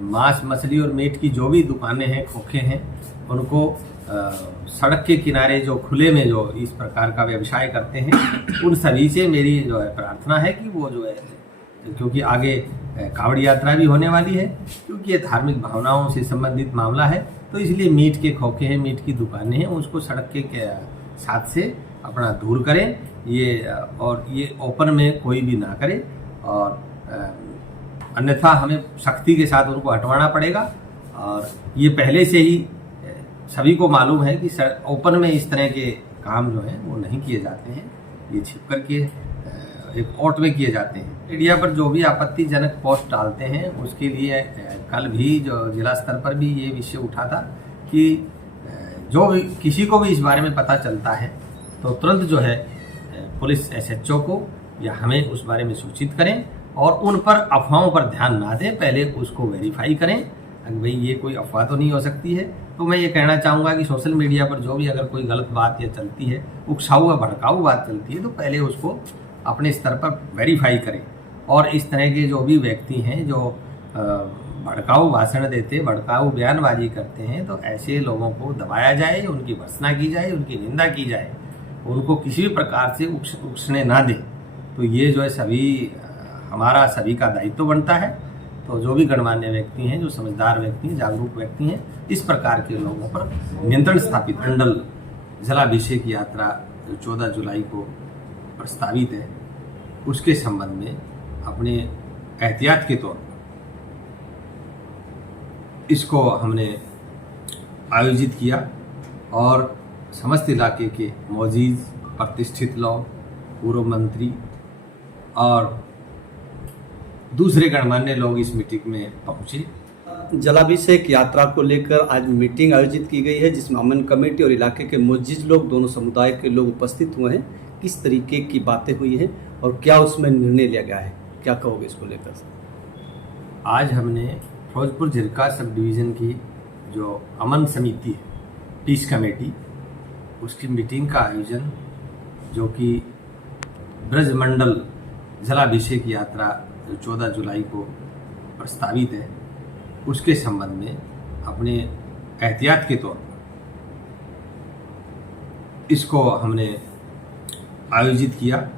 मांस मछली और मीट की जो भी दुकानें हैं, खोखे हैं, उनको सड़क के किनारे जो खुले में जो इस प्रकार का व्यवसाय करते हैं, उन सभी से मेरी जो है प्रार्थना है कि वो जो है, क्योंकि आगे कांवड़ यात्रा भी होने वाली है, क्योंकि ये धार्मिक भावनाओं से संबंधित मामला है, तो इसलिए मीट के खोखे हैं, मीट की दुकानें हैं, उसको सड़क के साथ से अपना दूर करें और ये ओपन में कोई भी ना करे, और अन्यथा हमें सख्ती के साथ उनको हटवाना पड़ेगा। और ये पहले से ही सभी को मालूम है कि ओपन में इस तरह के काम जो हैं वो नहीं किए जाते हैं, ये छिप कर के एक ओट में किए जाते हैं। मीडिया पर जो भी आपत्तिजनक पोस्ट डालते हैं, उसके लिए कल भी जो जिला स्तर पर भी ये विषय उठा था कि जो भी किसी को भी इस बारे में पता चलता है तो तुरंत जो है पुलिस SHO को या हमें उस बारे में सूचित करें और उन पर अफवाहों पर ध्यान ना दें, पहले उसको वेरीफाई करें कि भाई ये कोई अफवाह तो नहीं हो सकती है। तो मैं ये कहना चाहूँगा कि सोशल मीडिया पर जो भी अगर कोई गलत बात या चलती है, उकसाऊ या भड़काऊ बात चलती है, तो पहले उसको अपने स्तर पर वेरीफाई करें। और इस तरह के जो भी व्यक्ति हैं जो भड़काऊ भाषण देते, भड़काऊ बयानबाजी करते हैं, तो ऐसे लोगों को दबाया जाए, उनकी भर्त्सना की जाए, उनकी निंदा की जाए, उनको किसी भी प्रकार से उकसने ना दें। तो ये जो है हमारा सभी का दायित्व बनता है। तो जो भी गणमान्य व्यक्ति हैं, जो समझदार व्यक्ति हैं, जागरूक व्यक्ति हैं, इस प्रकार के लोगों पर नियंत्रण स्थापित। मंडल जलाभिषेक यात्रा जो 14 जुलाई को प्रस्तावित है, उसके संबंध में अपने एहतियात के तौर पर इसको हमने आयोजित किया और समस्त इलाके के मौजूद प्रतिष्ठित लोग, पूर्व मंत्री और दूसरे गणमान्य लोग इस मीटिंग में पहुंचे। जलाभिषेक यात्रा को लेकर आज मीटिंग आयोजित की गई है, जिसमें अमन कमेटी और इलाके के मौजूद लोग, दोनों समुदाय के लोग उपस्थित हुए हैं। किस तरीके की बातें हुई हैं और क्या उसमें निर्णय लिया गया है, क्या कहोगे इसको लेकर? आज हमने फिरोजपुर झिरका सब डिवीज़न की जो अमन समिति है, पीस कमेटी, उसकी मीटिंग का आयोजन, जो कि ब्रजमंडल जलाभिषेक यात्रा जो 14 जुलाई को प्रस्तावित है, उसके संबंध में अपने एहतियात के तौर पर इसको हमने आयोजित किया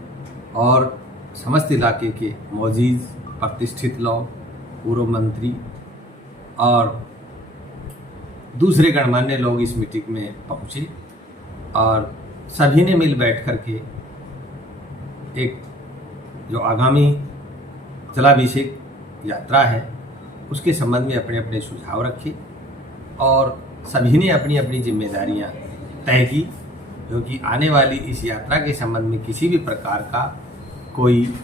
और समस्त इलाके के मौजूद प्रतिष्ठित लोग, पूर्व मंत्री और दूसरे गणमान्य लोग इस मीटिंग में पहुंचे और सभी ने मिल बैठ कर के एक जो आगामी जलाभिषेक यात्रा है उसके संबंध में अपने अपने सुझाव रखे और सभी ने अपनी अपनी जिम्मेदारियां तय की, जो कि आने वाली इस यात्रा के संबंध में किसी भी प्रकार का कोई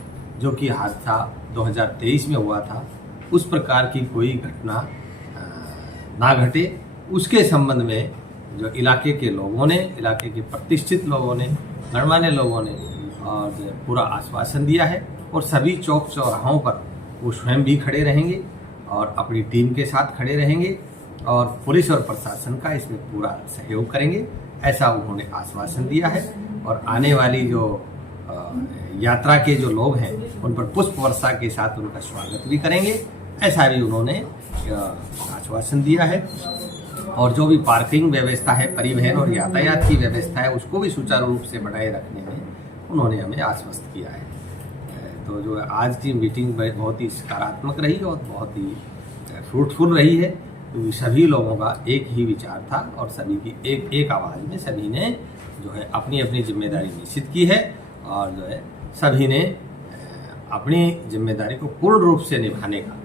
जो कि हादसा 2023 में हुआ था, उस प्रकार की कोई घटना ना घटे, उसके संबंध में जो इलाके के लोगों ने, इलाके के प्रतिष्ठित लोगों ने, गणमान्य लोगों ने और पूरा आश्वासन दिया है। और सभी चौक चौराहों पर वो स्वयं भी खड़े रहेंगे और अपनी टीम के साथ खड़े रहेंगे और पुलिस और प्रशासन का इसमें पूरा सहयोग करेंगे, ऐसा उन्होंने आश्वासन दिया है। और आने वाली जो यात्रा के जो लोग हैं उन पर पुष्प वर्षा के साथ उनका स्वागत भी करेंगे, ऐसा भी उन्होंने आश्वासन दिया है। और जो भी पार्किंग व्यवस्था है, परिवहन और यातायात की व्यवस्था है, उसको भी सुचारू रूप से बनाए रखने में उन्होंने हमें आश्वस्त किया है। तो जो आज की मीटिंग बहुत ही सकारात्मक रही और बहुत ही फ्रूटफुल रही है, क्योंकि सभी लोगों का एक ही विचार था और सभी की एक आवाज़ में सभी ने जो है अपनी अपनी जिम्मेदारी निश्चित की है और जो है सभी ने अपनी जिम्मेदारी को पूर्ण रूप से निभाने का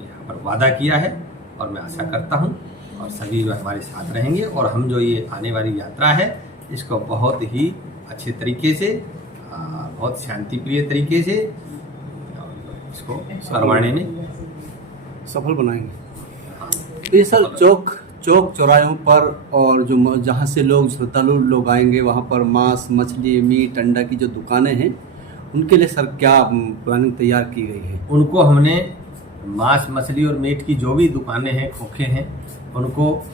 यहाँ पर वादा किया है। और मैं आशा करता हूँ और सभी जो हमारे साथ रहेंगे और हम जो ये आने वाली यात्रा है इसको बहुत ही अच्छे तरीके से, बहुत शांतिप्रिय तरीके से इसको करवाने में सफल बनाएंगे। ये सर चौक चौराहों पर और जो जहाँ से लोग श्रद्धालु लोग आएंगे वहाँ पर मांस मछली मीट अंडा की जो दुकानें हैं उनके लिए सर क्या प्लानिंग तैयार की गई है? उनको हमने मांस मछली और मीट की जो भी दुकानें हैं, खोखे हैं, उनको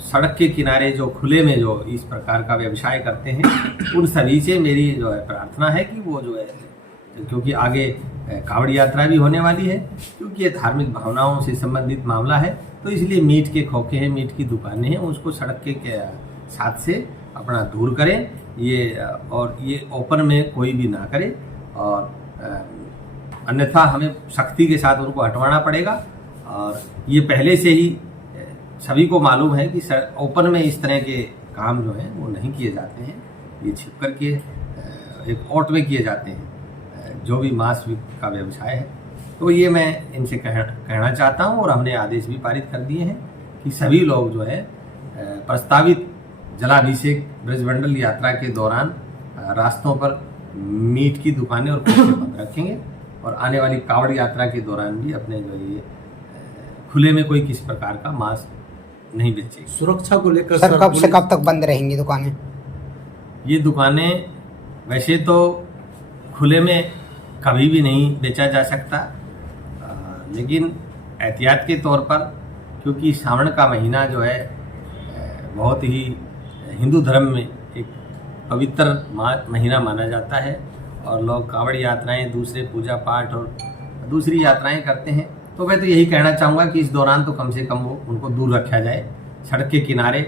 सड़क के किनारे जो खुले में जो इस प्रकार का व्यवसाय करते हैं, उन सभी से मेरी जो है प्रार्थना है कि वो जो है, क्योंकि आगे कांवड़ यात्रा भी होने वाली है, क्योंकि ये धार्मिक भावनाओं से संबंधित मामला है। तो इसलिए मीट के खोखे हैं, मीट की दुकानें हैं, उसको सड़क के साथ से अपना दूर करें और ये ओपन में कोई भी ना करे, और अन्यथा हमें सख्ती के साथ उनको हटवाना पड़ेगा। और ये पहले से ही सभी को मालूम है कि ओपन में इस तरह के काम जो हैं वो नहीं किए जाते हैं, ये छिप कर के एक ओट में किए जाते हैं, जो भी मांस का व्यवसाय है। तो ये मैं इनसे कहना चाहता हूँ, और हमने आदेश भी पारित कर दिए हैं कि सभी लोग जो है प्रस्तावित जलाभिषेक ब्रजमंडल यात्रा के दौरान रास्तों पर मीट की दुकानें और खोखे बंद रखेंगे, और आने वाली कांवड़ यात्रा के दौरान भी अपने जो ये खुले में कोई किसी प्रकार का मांस नहीं बेचेंगे। सुरक्षा को लेकर सर कब से कब तक बंद रहेंगी दुकानें? ये दुकानें वैसे तो खुले में कभी भी नहीं बेचा जा सकता, लेकिन एहतियात के तौर पर, क्योंकि सावन का महीना जो है बहुत ही हिंदू धर्म में एक पवित्र महीना माना जाता है, और लोग कांवड़ यात्राएं, दूसरे पूजा पाठ और दूसरी यात्राएं करते हैं। तो मैं तो यही कहना चाहूँगा कि इस दौरान तो कम से कम वो उनको दूर रखा जाए, सड़क के किनारे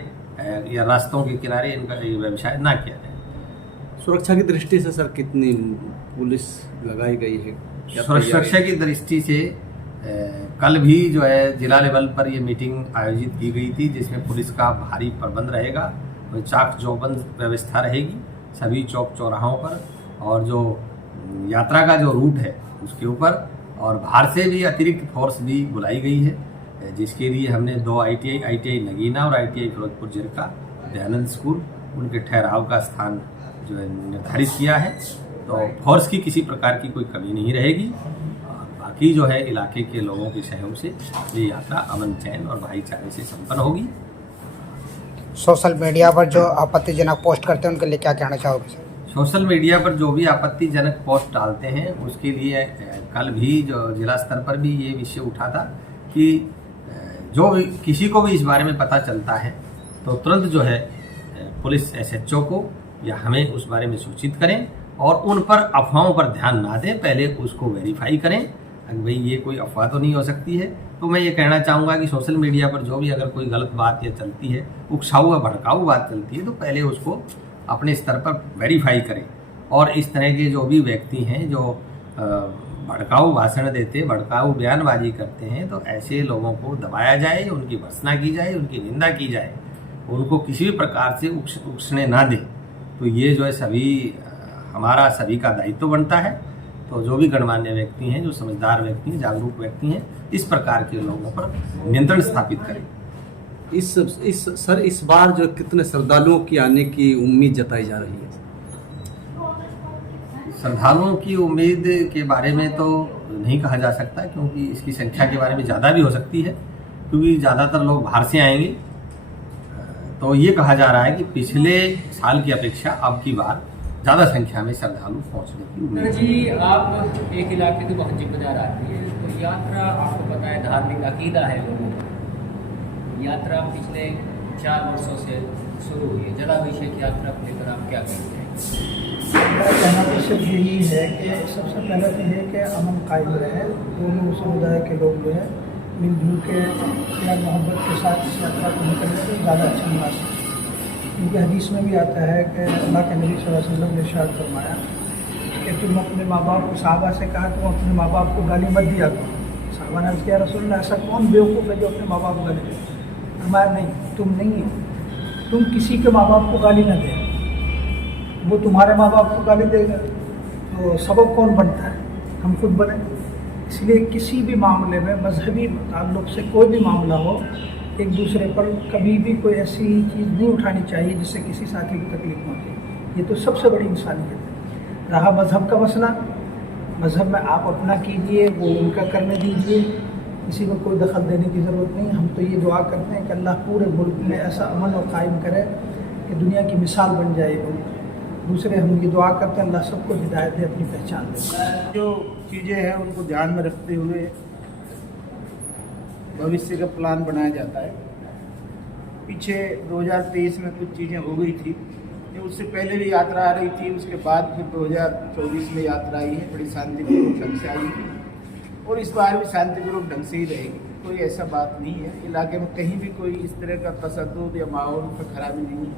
या रास्तों के किनारे इनका ये व्यवसाय ना किया जाए। सुरक्षा की दृष्टि से सर कितनी पुलिस लगाई गई है? सुरक्षा की दृष्टि से कल भी जो है जिला लेवल पर ये मीटिंग आयोजित की गई थी, जिसमें पुलिस का भारी प्रबंध रहेगा, और चाक चौबंद व्यवस्था रहेगी सभी चौक चौराहों पर, और जो यात्रा का जो रूट है उसके ऊपर, और बाहर से भी अतिरिक्त फोर्स भी बुलाई गई है, जिसके लिए हमने 2 ITI नगीना और ITI फिरोजपुर जिरका दयानंद स्कूल, उनके ठहराव का स्थान जो है निर्धारित किया है। तो फोर्स की किसी प्रकार की कोई कमी नहीं रहेगी, और बाकी जो है इलाके के लोगों के सहयोग से ये यात्रा अमन चैन और भाईचारे से संपन्न होगी। सोशल मीडिया पर जो आपत्तिजनक पोस्ट करते हैं उनके लिए क्या कहना चाहोगे सर? सोशल मीडिया पर जो भी आपत्तिजनक पोस्ट डालते हैं उसके लिए कल भी जो जिला स्तर पर भी ये विषय उठा था कि जो भी किसी को भी इस बारे में पता चलता है तो तुरंत जो है पुलिस SHO को या हमें उस बारे में सूचित करें, और उन पर अफवाहों पर ध्यान ना दें, पहले उसको वेरीफाई करें कि भाई ये कोई अफवाह तो नहीं हो सकती है। तो मैं ये कहना चाहूँगा कि सोशल मीडिया पर जो भी अगर कोई गलत बात या चलती है, उकसाऊ या भड़काऊ बात चलती है, तो पहले उसको अपने स्तर पर वेरीफाई करें, और इस तरह के जो भी व्यक्ति हैं जो भड़काऊ भाषण देते, भड़काऊ बयानबाजी करते हैं, तो ऐसे लोगों को दबाया जाए, उनकी भर्त्सना की जाए, उनकी निंदा की जाए, उनको किसी भी प्रकार से उकसने ना दें। तो ये जो है हमारा सभी का दायित्व बनता है। तो जो भी गणमान्य व्यक्ति हैं, जो समझदार व्यक्ति हैं, जागरूक व्यक्ति हैं, इस प्रकार के लोगों पर नियंत्रण स्थापित करें। इस बार जो कितने श्रद्धालुओं की आने की उम्मीद जताई जा रही है? श्रद्धालुओं की उम्मीद के बारे में तो नहीं कहा जा सकता, क्योंकि इसकी संख्या के बारे में ज़्यादा भी हो सकती है, क्योंकि ज़्यादातर लोग बाहर से आएंगे। तो ये कहा जा रहा है कि पिछले साल की अपेक्षा अब की बार ज़्यादा संख्या में श्रद्धालु पहुँचने की उम्मीद जी। आप एक इलाके को बहुत जिम्मेदार आती है, तो यात्रा आपको पता है धार्मिक अकीदा है लोगों का। यात्रा पिछले 4 वर्षों से शुरू हुई है, जलाभिषेक यात्रा को लेकर आप क्या कहते हैं? मेरा कहना तो सिर्फ यही है कि सबसे पहले तो ये कि अमन कायम रहे, दोनों समुदाय के लोग जो है मिलजुल के प्यार मोहब्बत के साथ इस यात्रा को निकलने तो ज़्यादा अच्छा मुनासिब, क्योंकि हदीस में भी आता है कि अल्लाह के नबी सल्लल्लाहु अलैहि वसल्लम ने इरशाद फरमाया कि तुम अपने माँ बाप को, सहाबा से कहा तुम अपने माँ बाप को गाली मत दिया करो। सहाबा ने किया रसूलुल्लाह, ऐसा कौन बेवकूफ़ है जो अपने माँ बाप को गाली दे? फरमाया नहीं, तुम नहीं, तुम किसी के माँ बाप को गाली न दे, वो तुम्हारे माँ बाप को गाली देगा, तो सबब कौन बनता है? हम खुद बने। इसलिए किसी भी मामले में मजहबी ताल्लुक़ से कोई भी मामला हो, एक दूसरे पर कभी भी कोई ऐसी चीज़ नहीं उठानी चाहिए जिससे किसी साथी की तकलीफ पहुँचे। ये तो सबसे बड़ी इंसानियत है। रहा मज़हब का मसला, मज़हब में आप अपना कीजिए, वो उनका करने दीजिए, किसी को कोई दखल देने की ज़रूरत नहीं। हम तो ये दुआ करते हैं कि अल्लाह पूरे मुल्क में ऐसा अमन और कायम करे कि दुनिया की मिसाल बन जाए मुल्क। दूसरे हम ये दुआ करते हैं अल्लाह सबको हिदायत दे, अपनी पहचान दे। जो चीज़ें हैं उनको ध्यान में रखते हुए भविष्य का प्लान बनाया जाता है। पीछे 2023 में कुछ चीज़ें हो गई थी ये उससे पहले भी यात्रा आ रही थी, उसके बाद फिर 2024 में यात्रा आई है, बड़ी शांतिपूर्वक ढंग से आई है और इस बार भी शांतिपूर्वक ढंग से ही रहेगी। कोई ऐसा बात नहीं है, इलाके में कहीं भी कोई इस तरह का तशद्दुद या माहौल का खराबी नहीं है।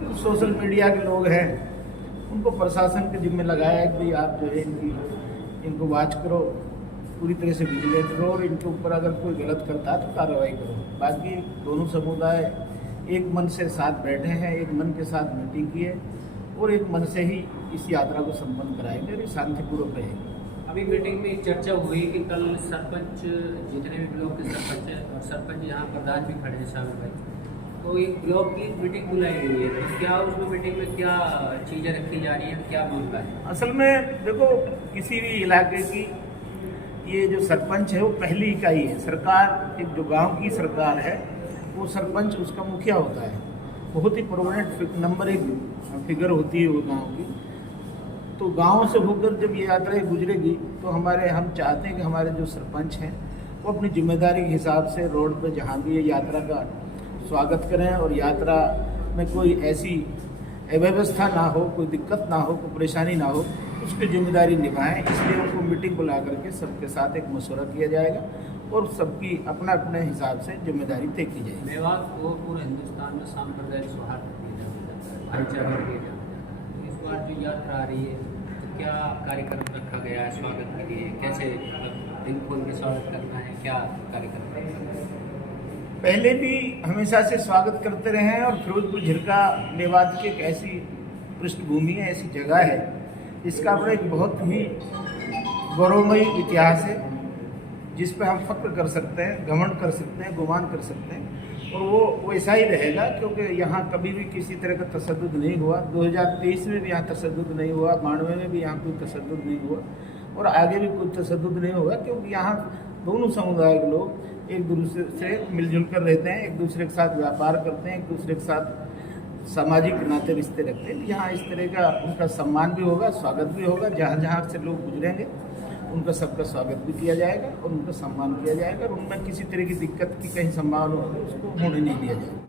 तो सोशल मीडिया के लोग हैं, उनको प्रशासन के जिम्मे लगाया है कि भाई आप जो है इनको वॉच करो, पूरी तरह से विजिलेंट रहो और इनके ऊपर अगर कोई गलत करता है तो कार्रवाई करो। बाकी दोनों समुदाय एक मन से साथ बैठे हैं, एक मन के साथ मीटिंग की है और एक मन से ही इस यात्रा को संपन्न कराएंगे और ये शांतिपूर्वक रहेगी। अभी मीटिंग में चर्चा हुई कि कल सरपंच, जितने भी ब्लॉक के सरपंच हैं और सरपंच यहाँ प्रधान भी खड़े हैं शामिल भाई, तो एक ब्लॉक की मीटिंग बुलाई गई है, तो क्या उसमें मीटिंग में क्या चीज़ें रखी जा रही हैं, क्या मामला है? असल में देखो, किसी भी इलाके की ये जो सरपंच है वो पहली इकाई है। सरकार, एक जो गांव की सरकार है वो सरपंच उसका मुखिया होता है, बहुत ही प्रोमिनेंट नंबर एक फिगर होती है वो गांव की। तो गांव से होकर जब ये यात्रा गुजरेगी तो हम चाहते हैं कि हमारे जो सरपंच हैं वो अपनी जिम्मेदारी के हिसाब से रोड पे जहाँ भी ये यात्रा का स्वागत करें और यात्रा में कोई ऐसी अव्यवस्था ना हो, कोई दिक्कत ना हो, कोई परेशानी ना हो, उसकी जिम्मेदारी निभाएं। इसलिए उनको मीटिंग बुला करके सबके साथ एक मशवरा किया जाएगा और सबकी अपना अपने हिसाब से जिम्मेदारी तय की जाएगी। मेवात को पूरे हिंदुस्तान में सांप्रदायिक सौहार्द दिया जाता है, भाईचारा दिया जाता है। तो इस बार जो यात्रा आ रही है तो क्या कार्यक्रम रखा गया है स्वागत के लिए, कैसे दिन खोल के स्वागत करना है, क्या कार्यक्रम रखा गया है? पहले भी हमेशा से स्वागत करते रहे हैं और फिरोजपुर झिरका मेवात की एक ऐसी पृष्ठभूमि है, ऐसी जगह है जिसका अपना एक बहुत ही गौरवमयी इतिहास है, जिस पर हम फक्र कर सकते हैं, घमंड कर सकते हैं, गुमान कर सकते हैं और वो वैसा ही रहेगा क्योंकि यहाँ कभी भी किसी तरह का तशद्दुद नहीं हुआ। 2023 में भी यहाँ तशद्दुद नहीं हुआ, 92 में भी यहाँ कोई तशद्दुद नहीं हुआ और आगे भी कोई तशद्दुद नहीं होगा, क्योंकि यहाँ दोनों समुदाय के लोग एक दूसरे से मिलजुल कर रहते हैं, एक दूसरे के साथ व्यापार करते हैं, एक दूसरे के साथ सामाजिक नाते रिश्ते रखते हैं। यहाँ इस तरह का उनका सम्मान भी होगा, स्वागत भी होगा। जहाँ जहाँ से लोग गुजरेंगे उनका सबका स्वागत भी किया जाएगा और उनका सम्मान किया जाएगा और उनमें किसी तरह की दिक्कत की कहीं संभावना होगी उसको होने नहीं दिया जाएगा।